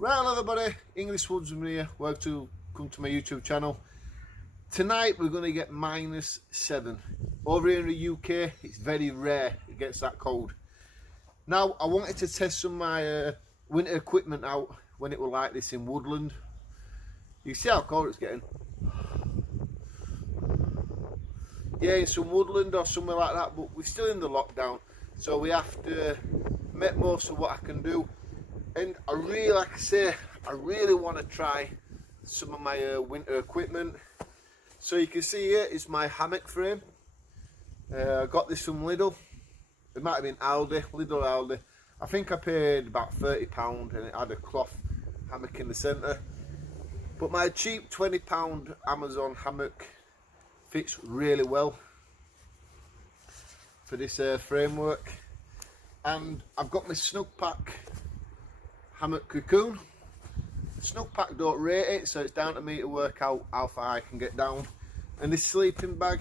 Right, hello everybody, English Woodsman here. Welcome to my YouTube channel. Tonight we're going to get -7. Over here in the UK, it's very rare it gets that cold. Now, I wanted to test some of my winter equipment out when it was like this in woodland. You see how cold it's getting? Yeah, in some woodland or somewhere like that, but we're still in the lockdown, so we have to make most of what I can do. And I really, like I say, I really want to try some of my winter equipment. So you can see here is my hammock frame. I got this from Lidl. It might have been Aldi, Lidl or Aldi. I think I paid about £30 and it had a cloth hammock in the centre. But my cheap £20 Amazon hammock fits really well for this framework. And I've got my snugpak hammock Cocoon. Snugpak don't rate it, so it's down to me to work out how far I can get down. And this sleeping bag,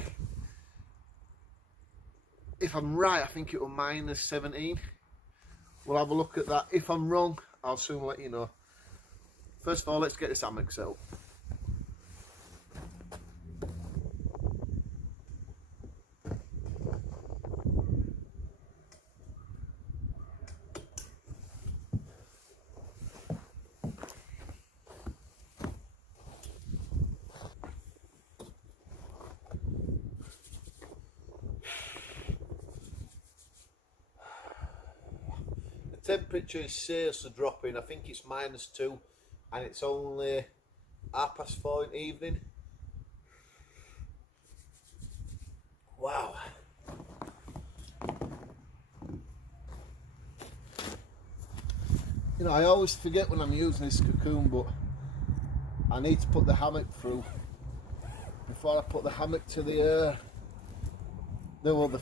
if I'm right, I think it was -17. We'll have a look at that. If I'm wrong, I'll soon let you know. First of all, let's get this hammock set up. Temperature is seriously dropping. I think it's -2 and it's only 4:30 in the evening. Wow. You know, I always forget when I'm using this Cocoon, but I need to put the hammock through before I put the hammock to the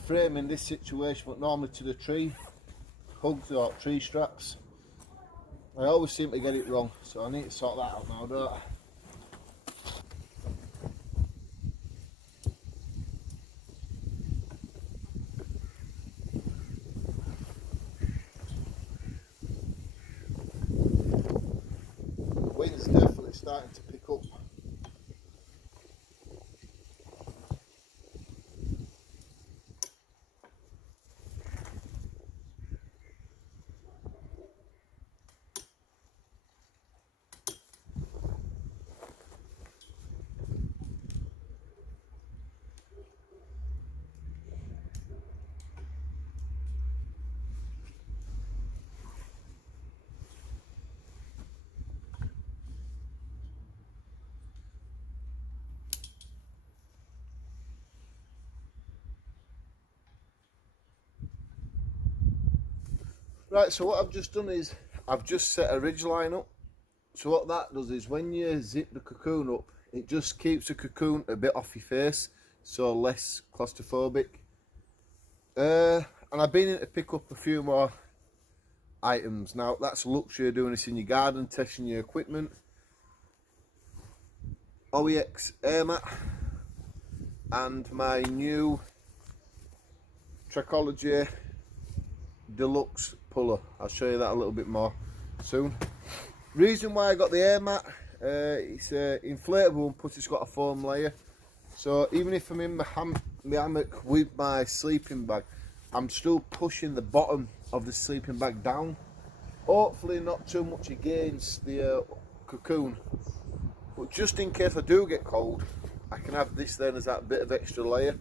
frame in this situation, but normally to the tree hugs or tree straps. I always seem to get it wrong, so I need to sort that out now, don't I? The wind's definitely starting to pick up. Right, so what I've just done is I've just set a ridge line up. So what that does is when you zip the Cocoon up, it just keeps the Cocoon a bit off your face, so less claustrophobic. And I've been in to pick up a few more items. Now that's a luxury of doing this in your garden, testing your equipment. OEX air mat and my new Trekology deluxe puller. I'll show you that a little bit more soon. Reason why I got the air mat, it's inflatable, plus it's got a foam layer, so even if I'm in my hammock with my sleeping bag, I'm still pushing the bottom of the sleeping bag down, hopefully not too much against the Cocoon, but just in case I do get cold, I can have this then as that bit of extra layer.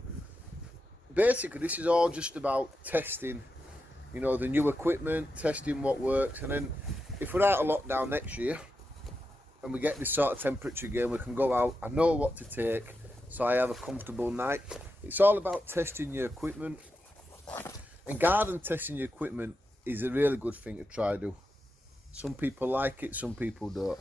Basically this is all just about testing, you know, the new equipment, testing what works, and then if we're out of lockdown next year and we get this sort of temperature again, we can go out. I know what to take, so I have a comfortable night. It's all about testing your equipment, and garden testing your equipment is a really good thing to try do. Some people like it, some people don't.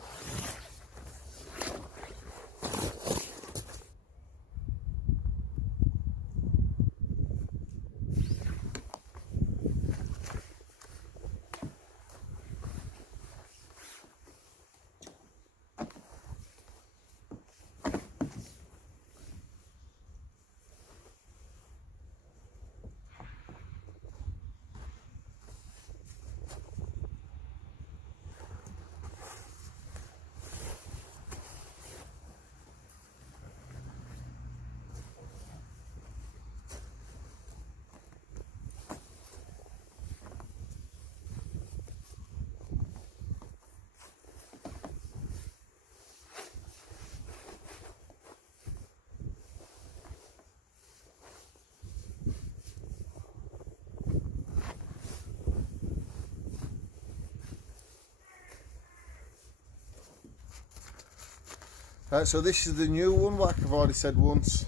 Right, so this is the new one, like I've already said once.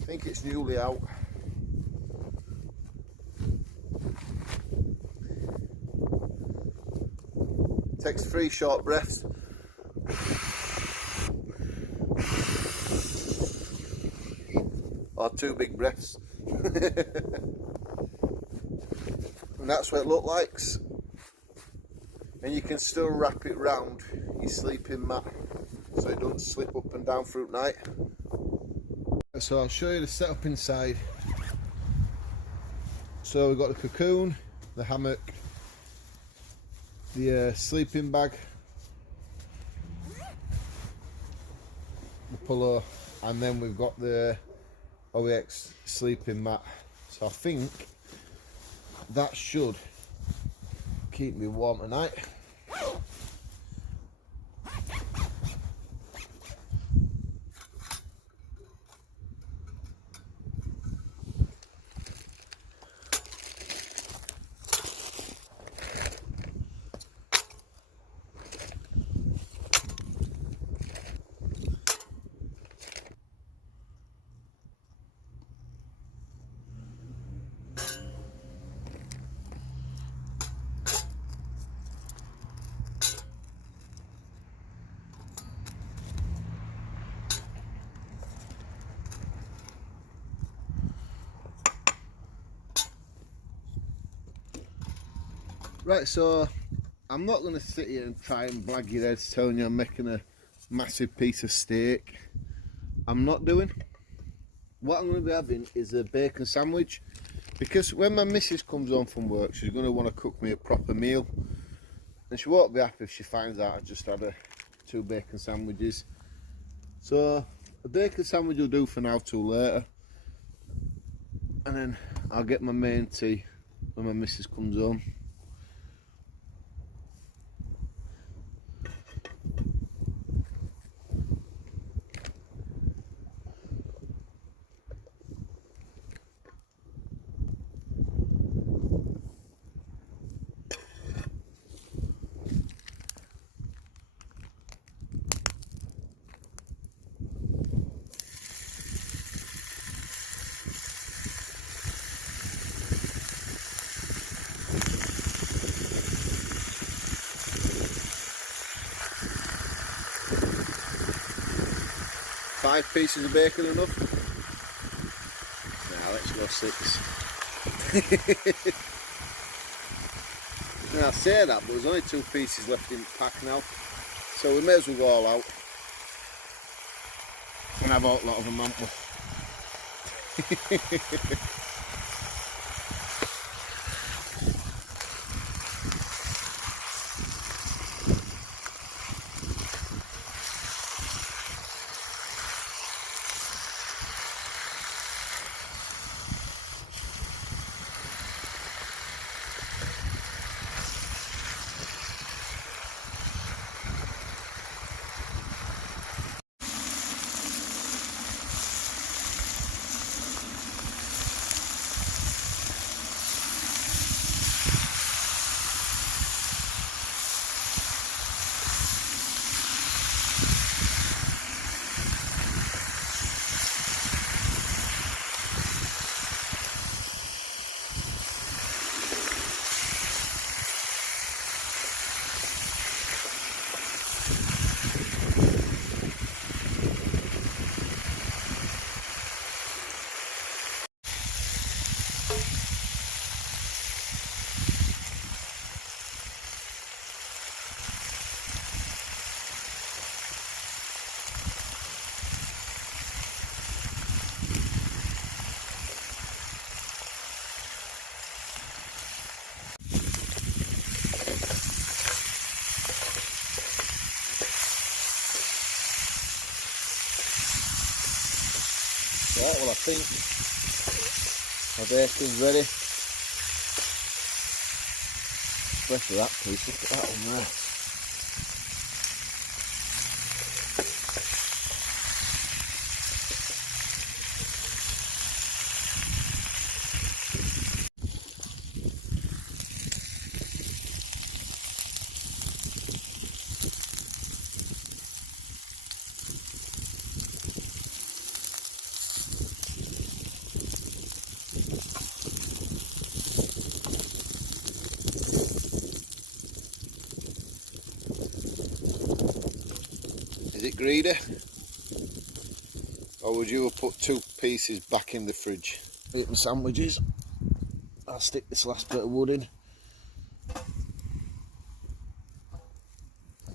I think it's newly out. Takes 3 short breaths. Or 2 big breaths. And that's what it looks like. And you can still wrap it round your sleeping mat so it doesn't slip up and down through the night. So I'll show you the setup inside. So we've got the Cocoon, the hammock, the sleeping bag, the pillow, and then we've got the OEX sleeping mat. So I think that should keep me warm tonight. Right, so I'm not going to sit here and try and blag your heads telling you I'm making a massive piece of steak. I'm not doing. What I'm going to be having is a bacon sandwich, because when my missus comes home from work, she's going to want to cook me a proper meal, and she won't be happy if she finds out I just had 2 bacon sandwiches. So a bacon sandwich will do for now till later, and then I'll get my main tea when my missus comes home. Five pieces of bacon enough? Now let's go 6. Now I say that, but there's only 2 pieces left in the pack now, so we may as well go all out and have a lot of them, aren't we? Right, well I think my bacon's ready. Especially that piece, look at that one there. it greedy? Or would you have put 2 pieces back in the fridge? Eating sandwiches. I'll stick this last bit of wood in.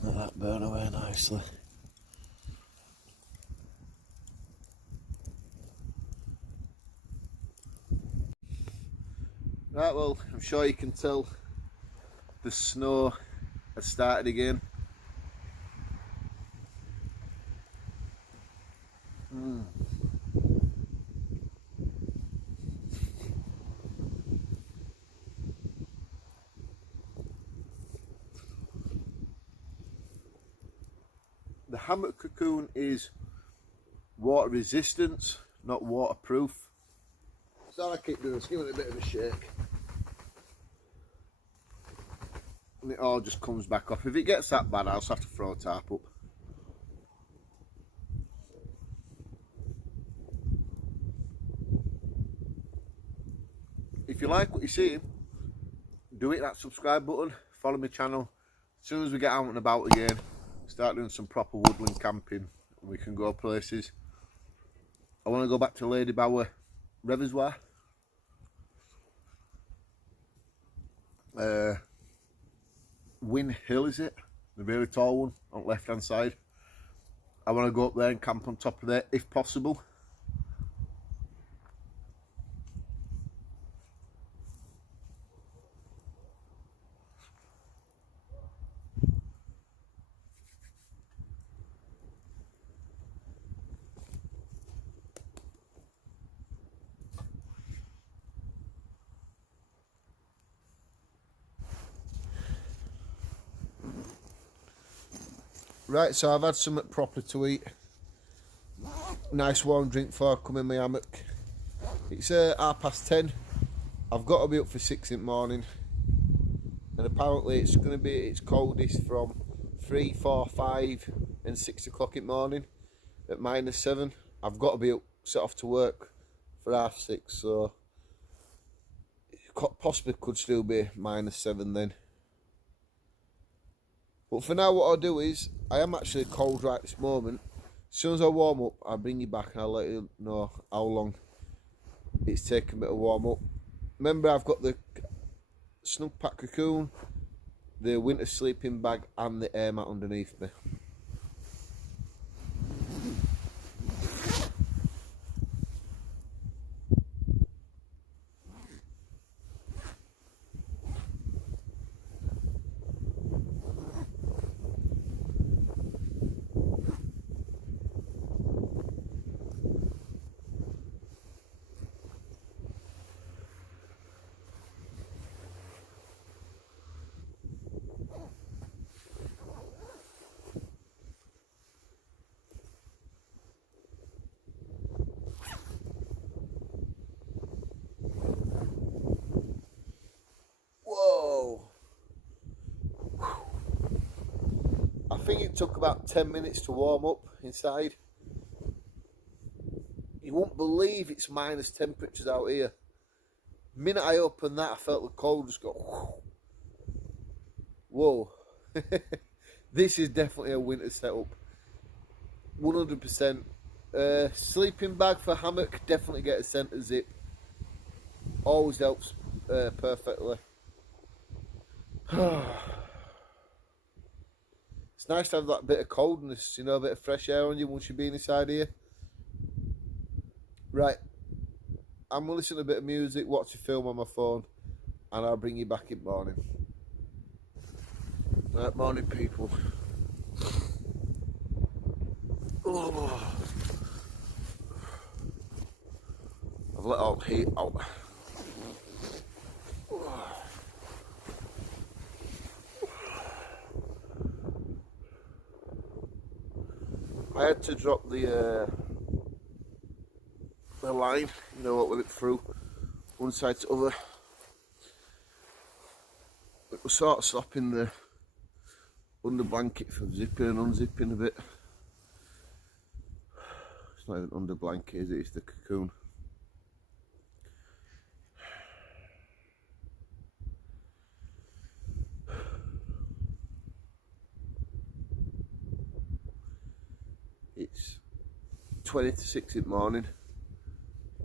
Let that burn away nicely. Right, well, I'm sure you can tell the snow has started again. The hammock Cocoon is water resistant, not waterproof. So all I keep doing is giving it a bit of a shake. And it all just comes back off. If it gets that bad, I'll just have to throw a tarp up. If you like what you're seeing, do hit that subscribe button, follow my channel. As soon as we get out and about again, start doing some proper woodland camping, and we can go places. I want to go back to Lady Bower Reservoir. Win Hill, is it? The really tall one on the left hand side. I want to go up there and camp on top of there if possible. Right, so I've had something proper to eat. Nice warm drink before I come in my hammock. It's 10:30. I've got to be up for 6 in the morning. And apparently it's going to be its coldest from 3, 4, 5 and 6 o'clock in the morning at -7. I've got to be up, set off to work for 6:30, so it possibly could still be -7 then. But for now, what I'll do is, I am actually cold right this moment. As soon as I warm up, I'll bring you back and I'll let you know how long it's taken me to warm up. Remember, I've got the snugpak Cocoon, the winter sleeping bag and the air mat underneath me. I think it took about 10 minutes to warm up inside. You won't believe it's minus temperatures out here. The minute I opened that, I felt the cold just go. Whoa. This is definitely a winter setup. 100%. Sleeping bag for hammock, definitely get a centre zip. Always helps perfectly. It's nice to have that bit of coldness, you know, a bit of fresh air on you once you've been inside here. Right, I'm going to listen to a bit of music, watch a film on my phone, and I'll bring you back in the morning. Right, morning people. Oh. I've let all the heat out. I had to drop the line, you know what, with it through one side to other. It was sort of stopping the under blanket from zipping and unzipping a bit. It's not even under blanket, is it? It's the Cocoon. It's 20 to 6 in the morning.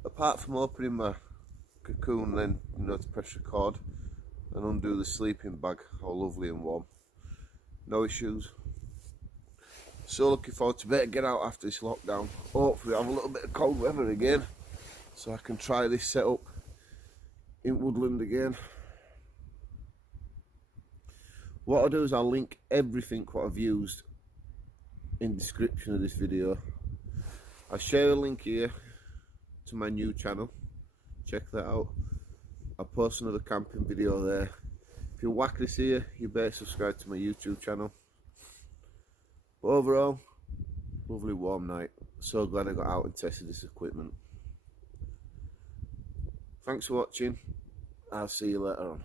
Apart from opening my Cocoon, then to press record and undo the sleeping bag, all lovely and warm. No issues. So looking forward to better get out after this lockdown. Hopefully have a little bit of cold weather again, so I can try this setup in woodland again. What I'll do is I'll link everything what I've used in the description of this video. I'll share a link here to my new channel. Check that out. I'll post another camping video there. If you whack this here, you better subscribe to my YouTube channel. But overall, lovely warm night. So glad I got out and tested this equipment. Thanks for watching. I'll see you later on.